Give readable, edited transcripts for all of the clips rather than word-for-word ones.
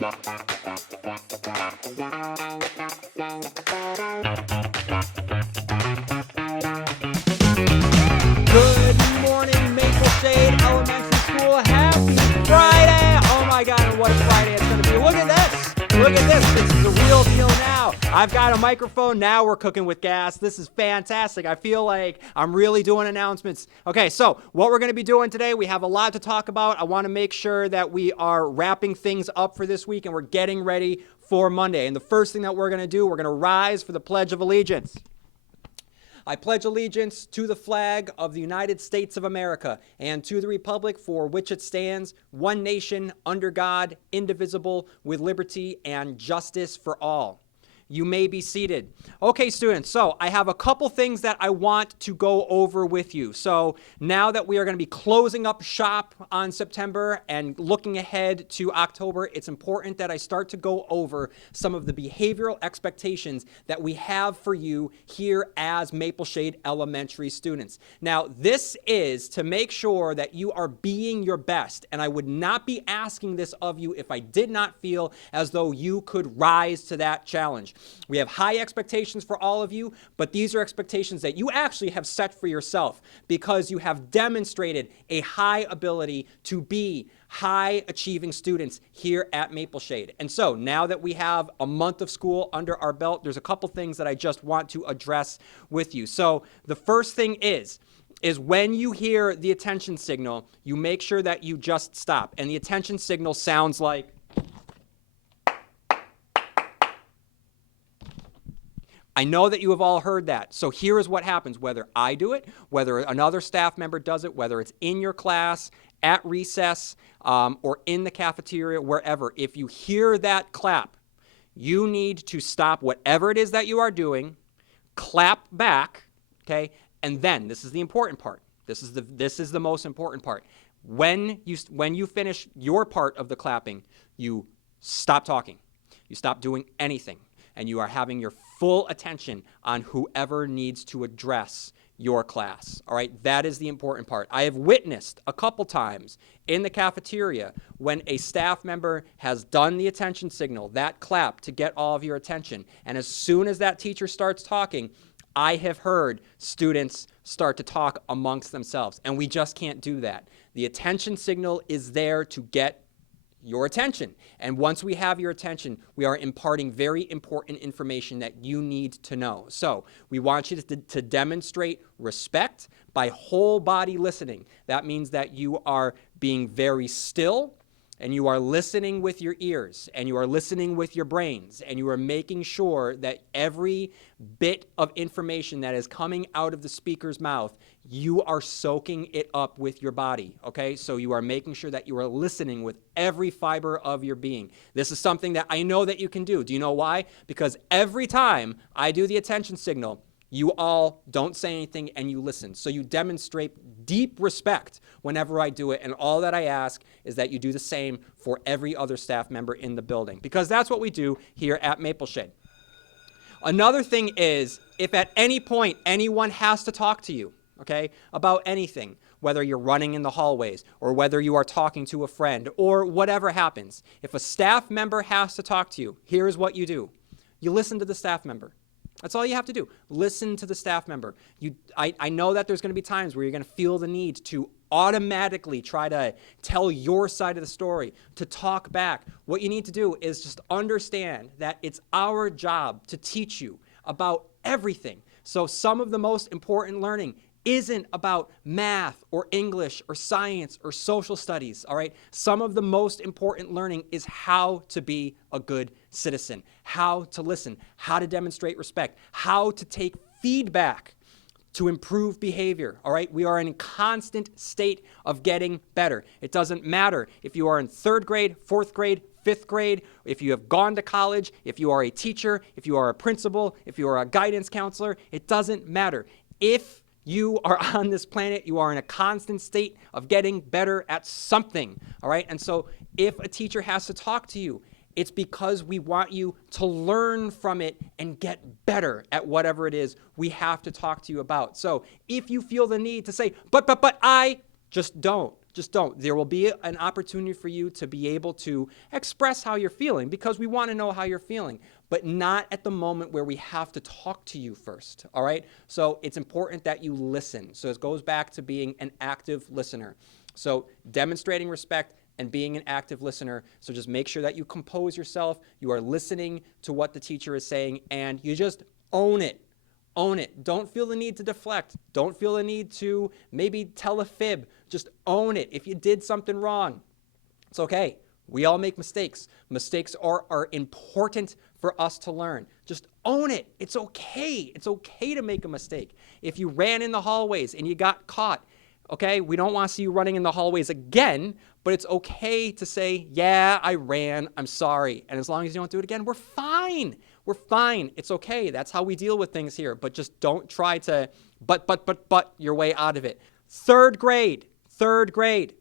morning, Mapleshade Elementary School. Happy Friday! Oh my God, and what a Friday it's going to be. Look at this. Look at this. This is the real deal now. I've got a microphone. Now we're cooking with gas. This is fantastic. I feel like I'm really doing announcements. Okay, so what we're going to be doing today, we have a lot to talk about. I want to make sure that we are wrapping things up for this week and we're getting ready for Monday. And the first thing that we're going to do, we're going to rise for the Pledge of Allegiance. I pledge allegiance to the flag of the United States of America and to the republic for which it stands, one nation, under God, indivisible, with liberty and justice for all. You may be seated. Okay, students, so I have a couple things that I want to go over with you. So now that we are going to be closing up shop on September and looking ahead to October, it's important that I start to go over some of the behavioral expectations that we have for you here as Mapleshade Elementary students. Now, this is to make sure that you are being your best, and I would not be asking this of you if I did not feel as though you could rise to that challenge. We have high expectations for all of you, but these are expectations that you actually have set for yourself because you have demonstrated a high ability to be high-achieving students here at Mapleshade. And so now that we have a month of school under our belt, there's a couple things that I just want to address with you. So the first thing is when you hear the attention signal, you make sure that you just stop. And the attention signal sounds like, I know that you have all heard that. So here is what happens, whether I do it, whether another staff member does it, whether it's in your class, at recess, or in the cafeteria, wherever. If you hear that clap, you need to stop whatever it is that you are doing, clap back, okay? And then, this is the important part. This is the most important part. When you finish your part of the clapping, you stop talking. You stop doing anything. And you are having your full attention on whoever needs to address your class. All right, that is the important part. I have witnessed a couple times in the cafeteria when a staff member has done the attention signal, that clap to get all of your attention. And as soon as that teacher starts talking, I have heard students start to talk amongst themselves. And we just can't do that. The attention signal is there to get your attention. And once we have your attention, we are imparting very important information that you need to know. So we want you to demonstrate respect by whole body listening. That means that you are being very still and you are listening with your ears and you are listening with your brains and you are making sure that every bit of information that is coming out of the speaker's mouth, you are soaking it up with your body, okay? So you are making sure that you are listening with every fiber of your being. This is something that I know that you can do. Do you know why? Because every time I do the attention signal, you all don't say anything and you listen. So you demonstrate deep respect whenever I do it, and all that I ask is that you do the same for every other staff member in the building, because that's what we do here at Mapleshade. Another thing is, if at any point anyone has to talk to you, okay, about anything, whether you're running in the hallways or whether you are talking to a friend or whatever happens, if a staff member has to talk to you, here's what you do. You listen to the staff member. That's all you have to do. Listen to the staff member. I know that there's going to be times where you're going to feel the need to automatically try to tell your side of the story, to talk back. What you need to do is just understand that it's our job to teach you about everything. So some of the most important learning isn't about math or English or science or social studies, all right? Some of the most important learning is how to be a good citizen, how to listen, how to demonstrate respect, how to take feedback to improve behavior, all right? We are in a constant state of getting better. It doesn't matter if you are in 3rd grade, 4th grade, 5th grade, if you have gone to college, if you are a teacher, if you are a principal, if you are a guidance counselor, it doesn't matter. If you are on this planet, you are in a constant state of getting better at something, all right? And so if a teacher has to talk to you, it's because we want you to learn from it and get better at whatever it is we have to talk to you about. So if you feel the need to say, but I, just don't. Just don't. There will be an opportunity for you to be able to express how you're feeling because we want to know how you're feeling, but not at the moment where we have to talk to you first, all right? So it's important that you listen. So it goes back to being an active listener. So demonstrating respect and being an active listener. So just make sure that you compose yourself, you are listening to what the teacher is saying, and you just own it. Own it. Don't feel the need to deflect. Don't feel the need to maybe tell a fib. Just own it. If you did something wrong, it's okay. We all make mistakes. Mistakes are important for us to learn. Just own it. It's okay. It's okay to make a mistake. If you ran in the hallways and you got caught, okay, we don't want to see you running in the hallways again, but it's okay to say, yeah, I ran. I'm sorry. And as long as you don't do it again, we're fine. We're fine. It's okay. That's how we deal with things here. But just don't try to but your way out of it. Third grade,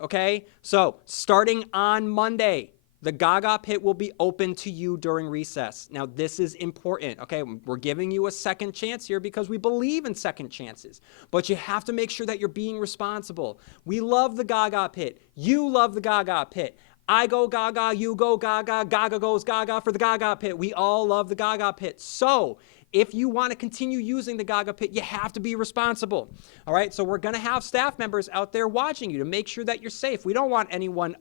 okay? So starting on Monday, the Gaga Pit will be open to you during recess. Now, this is important, okay? We're giving you a second chance here because we believe in second chances. But you have to make sure that you're being responsible. We love the Gaga Pit. You love the Gaga Pit. I go Gaga, you go Gaga, Gaga goes Gaga for the Gaga Pit. We all love the Gaga Pit. So if you want to continue using the Gaga Pit, you have to be responsible. All right, so we're going to have staff members out there watching you to make sure that you're safe. We don't want anyone,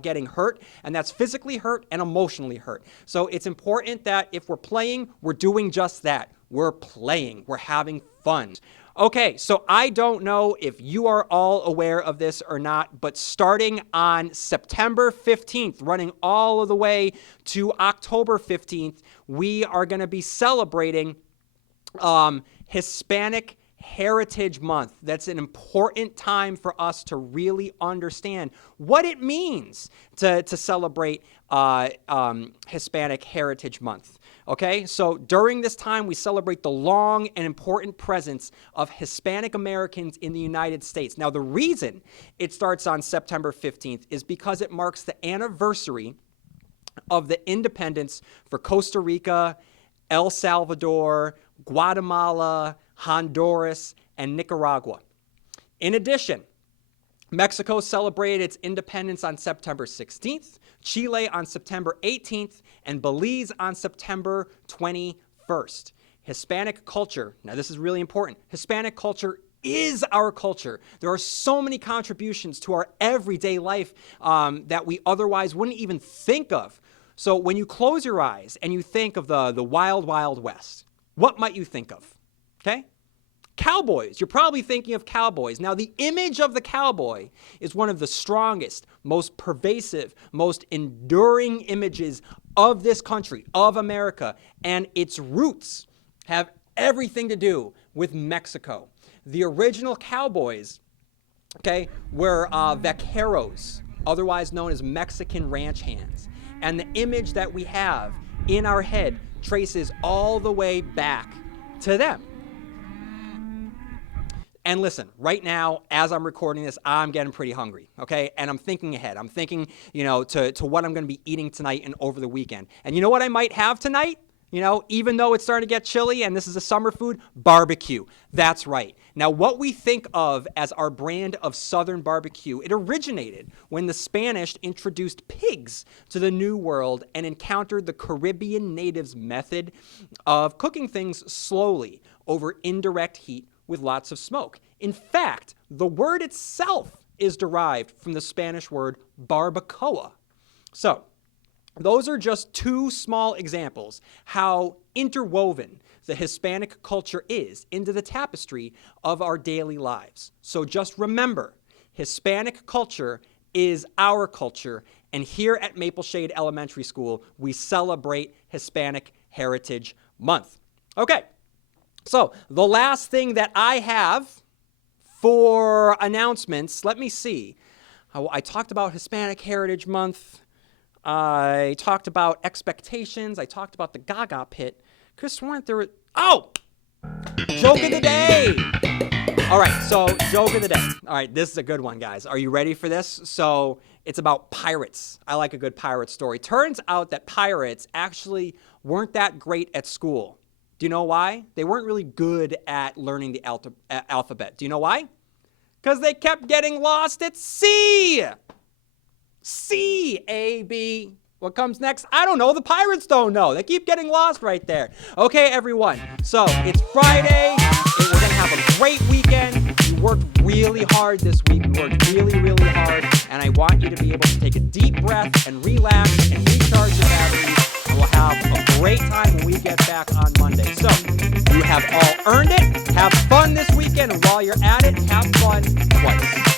getting hurt, and that's physically hurt and emotionally hurt. So it's important that if we're playing, we're doing just that. We're playing. We're having fun. Okay, so I don't know if you are all aware of this or not, but starting on September 15th, running all of the way to October 15th, we are going to be celebrating Hispanic Heritage Month. That's an important time for us to really understand what it means to celebrate Hispanic Heritage Month. Okay, so during this time, we celebrate the long and important presence of Hispanic Americans in the United States. Now, the reason it starts on September 15th is because it marks the anniversary of the independence for Costa Rica, El Salvador, Guatemala, Honduras, and Nicaragua. In addition, Mexico celebrated its independence on September 16th, Chile on September 18th, and Belize on September 21st. Hispanic culture, now this is really important, Hispanic culture is our culture. There are so many contributions to our everyday life that we otherwise wouldn't even think of. So when you close your eyes and you think of the wild, wild west, what might you think of? Okay? Cowboys. You're probably thinking of cowboys. Now, the image of the cowboy is one of the strongest, most pervasive, most enduring images of this country, of America, and its roots have everything to do with Mexico. The original cowboys, okay, were vaqueros, otherwise known as Mexican ranch hands. And the image that we have in our head traces all the way back to them. And listen, right now, as I'm recording this, I'm getting pretty hungry, okay? And I'm thinking ahead. I'm thinking, to what I'm going to be eating tonight and over the weekend. And you know what I might have tonight? Even though it's starting to get chilly and this is a summer food, barbecue. That's right. Now, what we think of as our brand of Southern barbecue, it originated when the Spanish introduced pigs to the New World and encountered the Caribbean natives' method of cooking things slowly over indirect heat with lots of smoke. In fact, the word itself is derived from the Spanish word barbacoa. So, those are just two small examples how interwoven the Hispanic culture is into the tapestry of our daily lives. So just remember, Hispanic culture is our culture, and here at Mapleshade Elementary School, we celebrate Hispanic Heritage Month. Okay. So the last thing that I have for announcements, let me see. I talked about Hispanic Heritage Month. I talked about expectations. I talked about the Gaga Pit. Chris weren't there. Joke of the day. All right, so joke of the day. All right, this is a good one, guys. Are you ready for this? So it's about pirates. I like a good pirate story. Turns out that pirates actually weren't that great at school. Do you know why? They weren't really good at learning the alphabet. Do you know why? because they kept getting lost at sea. C, A, B. What comes next? I don't know. The Pirates don't know. They keep getting lost right there. Okay, everyone. So it's Friday. We're going to have a great weekend. We worked really hard this week. We worked really, really hard. And I want you to be able to take a deep breath and relax and recharge your batteries. And we'll have a great time when we get back on Monday. So you have all earned it. Have fun this weekend. And while you're at it, have fun twice.